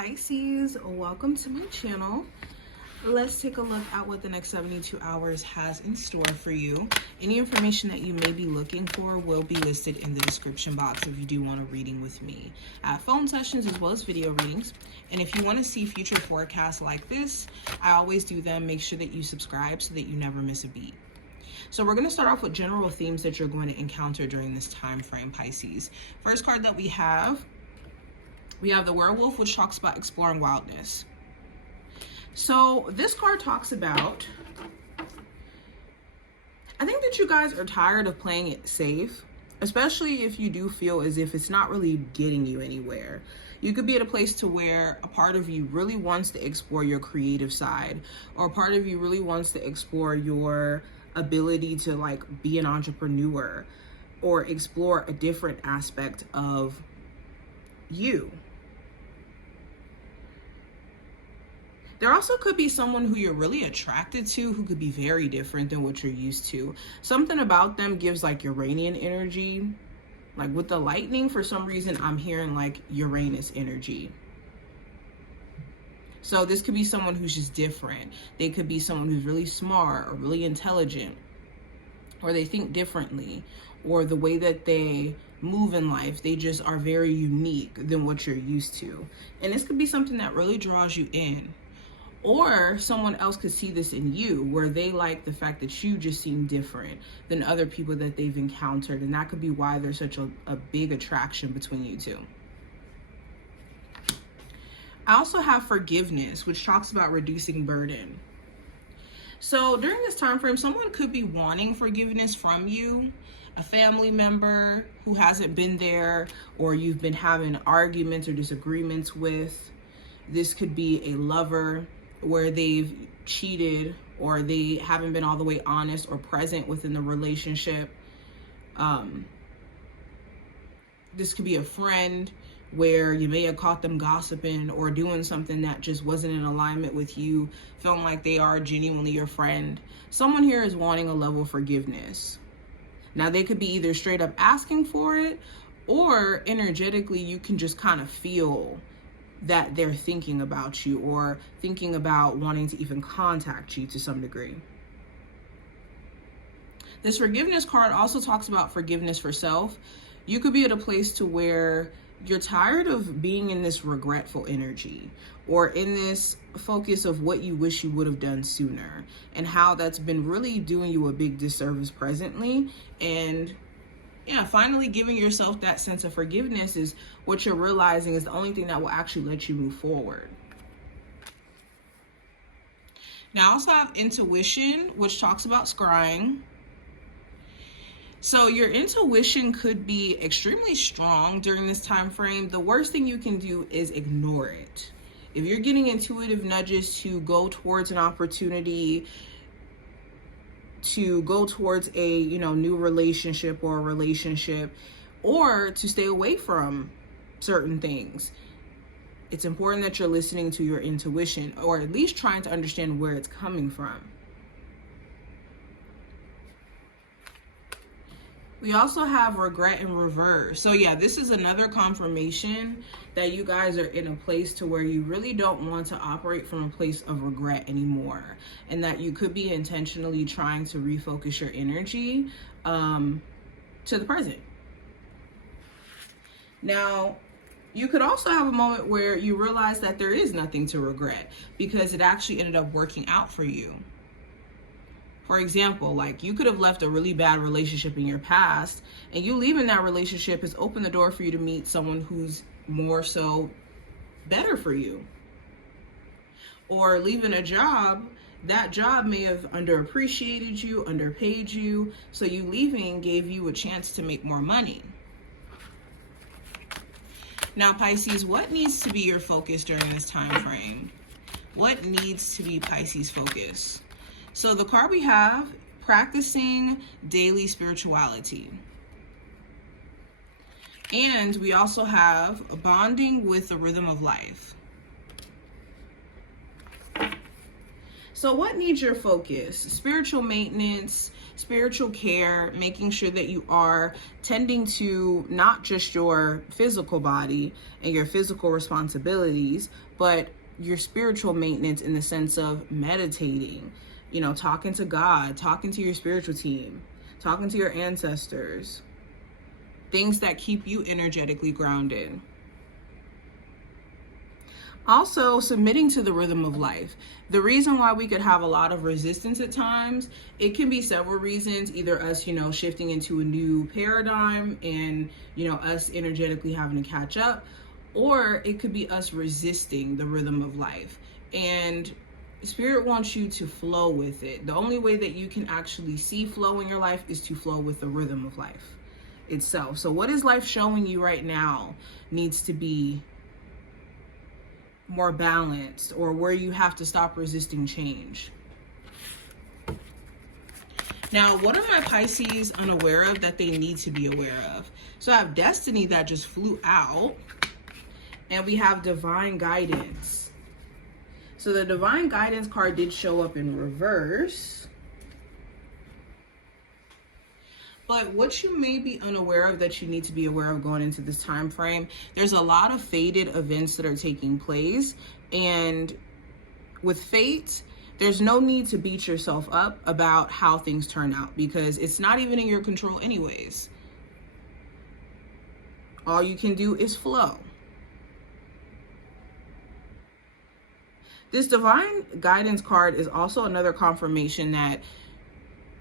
Pisces, welcome to my channel. Let's take a look at what the next 72 hours has in store for you. Any information that you may be looking for will be listed in the description box if you do want a reading with me. I have phone sessions as well as video readings. And if you want to see future forecasts like this, I always do them. Make sure that you subscribe so that you never miss a beat. So we're going to start off with general themes that you're going to encounter during this time frame, Pisces. First card that we have the werewolf, which talks about exploring wildness. So this card talks about, I think that you guys are tired of playing it safe, especially if you do feel as if it's not really getting you anywhere. You could be at a place to where a part of you really wants to explore your creative side, or a part of you really wants to explore your ability to like be an entrepreneur or explore a different aspect of you. There also could be someone who you're really attracted to who could be very different than what you're used to. Something about them gives like Uranian energy. Like with the lightning, for some reason, I'm hearing like Uranus energy. So this could be someone who's just different. They could be someone who's really smart or really intelligent, or they think differently, or the way that they move in life, they just are very unique than what you're used to. And this could be something that really draws you in. Or someone else could see this in you, where they like the fact that you just seem different than other people that they've encountered. And that could be why there's such a big attraction between you two. I also have forgiveness, which talks about reducing burden. So during this time frame, someone could be wanting forgiveness from you, a family member who hasn't been there, or you've been having arguments or disagreements with. This could be a lover where they've cheated, or they haven't been all the way honest or present within the relationship. This could be a friend where you may have caught them gossiping or doing something that just wasn't in alignment with you, feeling like they are genuinely your friend. Someone here is wanting a level of forgiveness. Now, they could be either straight up asking for it, or energetically you can just kind of feel that they're thinking about you, or thinking about wanting to even contact you to some degree. This forgiveness card also talks about forgiveness for self. You could be at a place to where you're tired of being in this regretful energy, or in this focus of what you wish you would have done sooner, and how that's been really doing you a big disservice presently. And yeah, finally giving yourself that sense of forgiveness is what you're realizing is the only thing that will actually let you move forward. Now I also have intuition, which talks about scrying. So your intuition could be extremely strong during this time frame. The worst thing you can do is ignore it. If you're getting intuitive nudges to go towards an opportunity, to go towards a new relationship, or a relationship, or to stay away from certain things, it's important that you're listening to your intuition, or at least trying to understand where it's coming from. We also have regret in reverse. So yeah, this is another confirmation that you guys are in a place to where you really don't want to operate from a place of regret anymore, and that you could be intentionally trying to refocus your energy to the present. Now, you could also have a moment where you realize that there is nothing to regret, because it actually ended up working out for you. For example, like you could have left a really bad relationship in your past, and you leaving that relationship has opened the door for you to meet someone who's more so better for you. Or leaving a job, that job may have underappreciated you, underpaid you, so you leaving gave you a chance to make more money. Now, Pisces, what needs to be your focus during this time frame? What needs to be Pisces' focus? So the card we have, practicing daily spirituality. And we also have bonding with the rhythm of life. So what needs your focus? Spiritual maintenance, spiritual care, making sure that you are tending to not just your physical body and your physical responsibilities, but your spiritual maintenance in the sense of meditating, talking to God, talking to your spiritual team, talking to your ancestors, things that keep you energetically grounded. Also, submitting to the rhythm of life. The reason why we could have a lot of resistance at times, it can be several reasons. Either us, shifting into a new paradigm and, us energetically having to catch up, or it could be us resisting the rhythm of life. And Spirit wants you to flow with it. The only way that you can actually see flow in your life is to flow with the rhythm of life itself. So what is life showing you right now needs to be more balanced, or where you have to stop resisting change. Now, what are my Pisces unaware of that they need to be aware of? So I have Destiny that just flew out, and we have Divine Guidance. So the Divine Guidance card did show up in reverse. But what you may be unaware of that you need to be aware of going into this time frame, there's a lot of fated events that are taking place. And with fate, there's no need to beat yourself up about how things turn out, because it's not even in your control anyways. All you can do is flow. This Divine Guidance card is also another confirmation that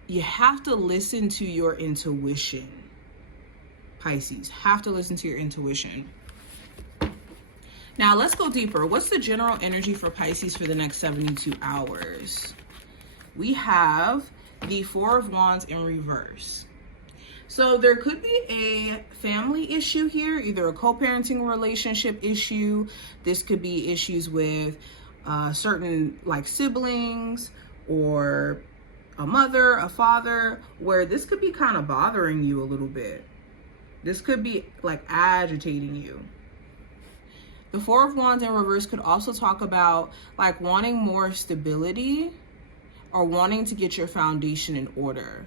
you have to listen to your intuition. Pisces, have to listen to your intuition. Now, let's go deeper. What's the general energy for Pisces for the next 72 hours? We have the Four of Wands in reverse. So there could be a family issue here, either a co-parenting relationship issue. This could be issues with certain siblings, or a mother, a father, where this could be kind of bothering you a little bit. This could be agitating you. The Four of Wands in reverse could also talk about wanting more stability, or wanting to get your foundation in order.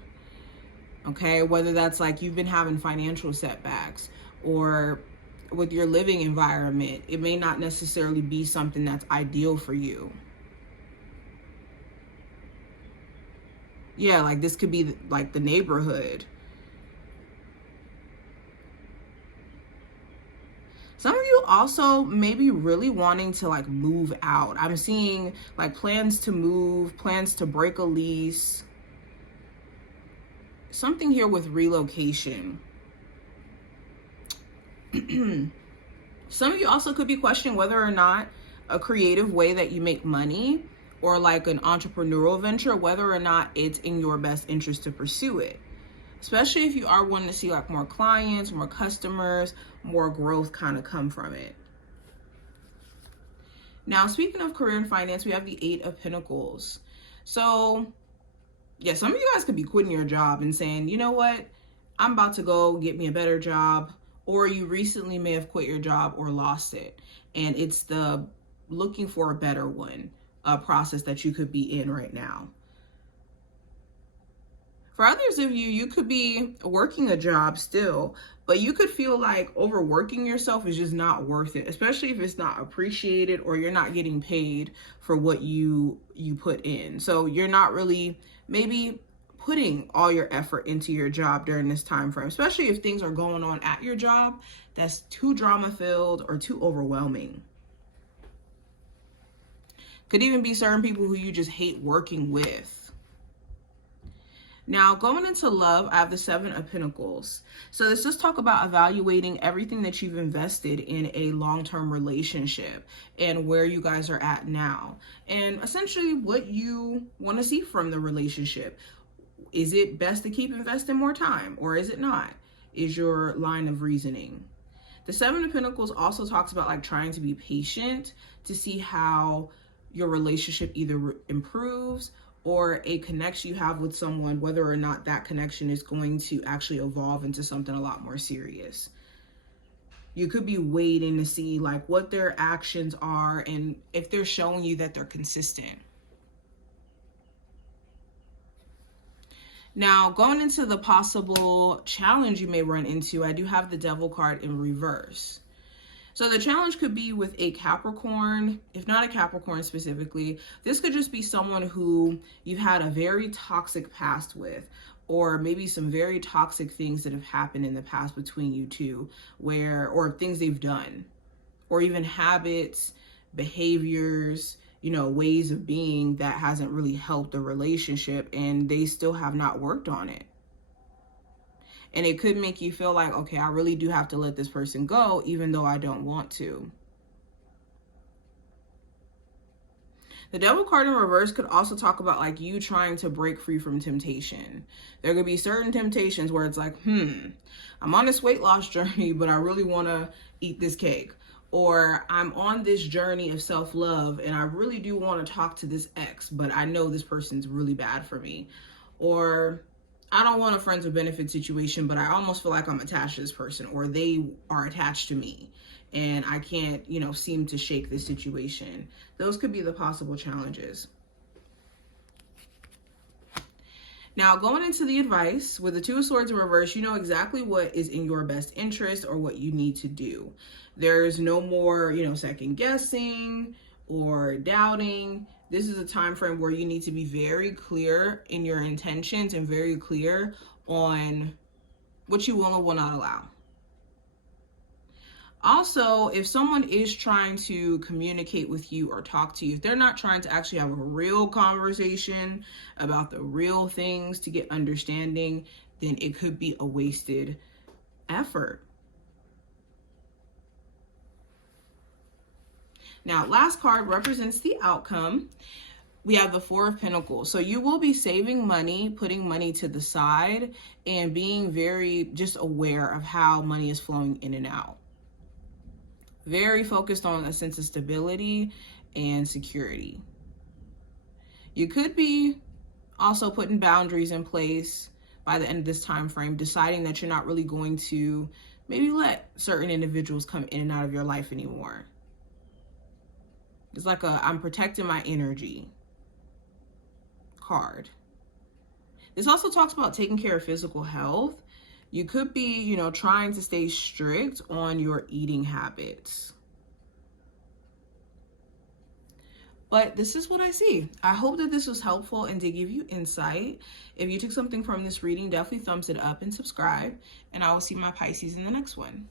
Okay, whether that's you've been having financial setbacks, or with your living environment, it may not necessarily be something that's ideal for you. Yeah, this could be the neighborhood. Some of you also may be really wanting to move out. I'm seeing plans to move, plans to break a lease. Something here with relocation. Some of you also could be questioning whether or not a creative way that you make money, or an entrepreneurial venture, whether or not it's in your best interest to pursue it. Especially if you are wanting to see more clients, more customers, more growth kind of come from it. Now, speaking of career and finance, we have the Eight of Pentacles. So yeah, some of you guys could be quitting your job and saying, you know what, I'm about to go get me a better job. Or you recently may have quit your job or lost it, and it's the looking for a better one process that you could be in right now. For others of you, you could be working a job still, but you could feel like overworking yourself is just not worth it, especially if it's not appreciated or you're not getting paid for what you put in. So you're not really maybe putting all your effort into your job during this time frame, especially if things are going on at your job that's too drama filled or too overwhelming. Could even be certain people who you just hate working with. Now, going into love, I have the Seven of Pentacles. So let's just talk about evaluating everything that you've invested in a long-term relationship and where you guys are at now. And essentially what you want to see from the relationship. Is it best to keep investing more time, or is it not? Is your line of reasoning. The Seven of Pentacles also talks about trying to be patient to see how your relationship either improves, or a connection you have with someone, whether or not that connection is going to actually evolve into something a lot more serious. You could be waiting to see what their actions are and if they're showing you that they're consistent. Now, going into the possible challenge you may run into, I do have the Devil card in reverse. So the challenge could be with a Capricorn, if not a Capricorn specifically. This could just be someone who you've had a very toxic past with, or maybe some very toxic things that have happened in the past between you two, or things they've done, or even habits, behaviors, ways of being that hasn't really helped the relationship, and they still have not worked on it. And it could make you feel like, okay, I really do have to let this person go, even though I don't want to. The Devil card in reverse could also talk about like you trying to break free from temptation. There could be certain temptations where it's like, I'm on this weight loss journey, but I really want to eat this cake. Or I'm on this journey of self-love and I really do want to talk to this ex, but I know this person's really bad for me. Or I don't want a friends with benefits situation, but I almost feel like I'm attached to this person, or they are attached to me and I can't, seem to shake this situation. Those could be the possible challenges. Now, going into the advice, with the Two of Swords in reverse, you know exactly what is in your best interest or what you need to do. There's no more, second guessing or doubting. This is a time frame where you need to be very clear in your intentions and very clear on what you will and will not allow. Also, if someone is trying to communicate with you or talk to you, if they're not trying to actually have a real conversation about the real things to get understanding, then it could be a wasted effort. Now, last card represents the outcome. We have the Four of Pentacles. So you will be saving money, putting money to the side, and being very just aware of how money is flowing in and out. Very focused on a sense of stability and security. You could be also putting boundaries in place by the end of this time frame, deciding that you're not really going to maybe let certain individuals come in and out of your life anymore. It's like I'm protecting my energy card. This also talks about taking care of physical health. You could be, trying to stay strict on your eating habits. But this is what I see. I hope that this was helpful and did give you insight. If you took something from this reading, definitely thumbs it up and subscribe. And I will see my Pisces in the next one.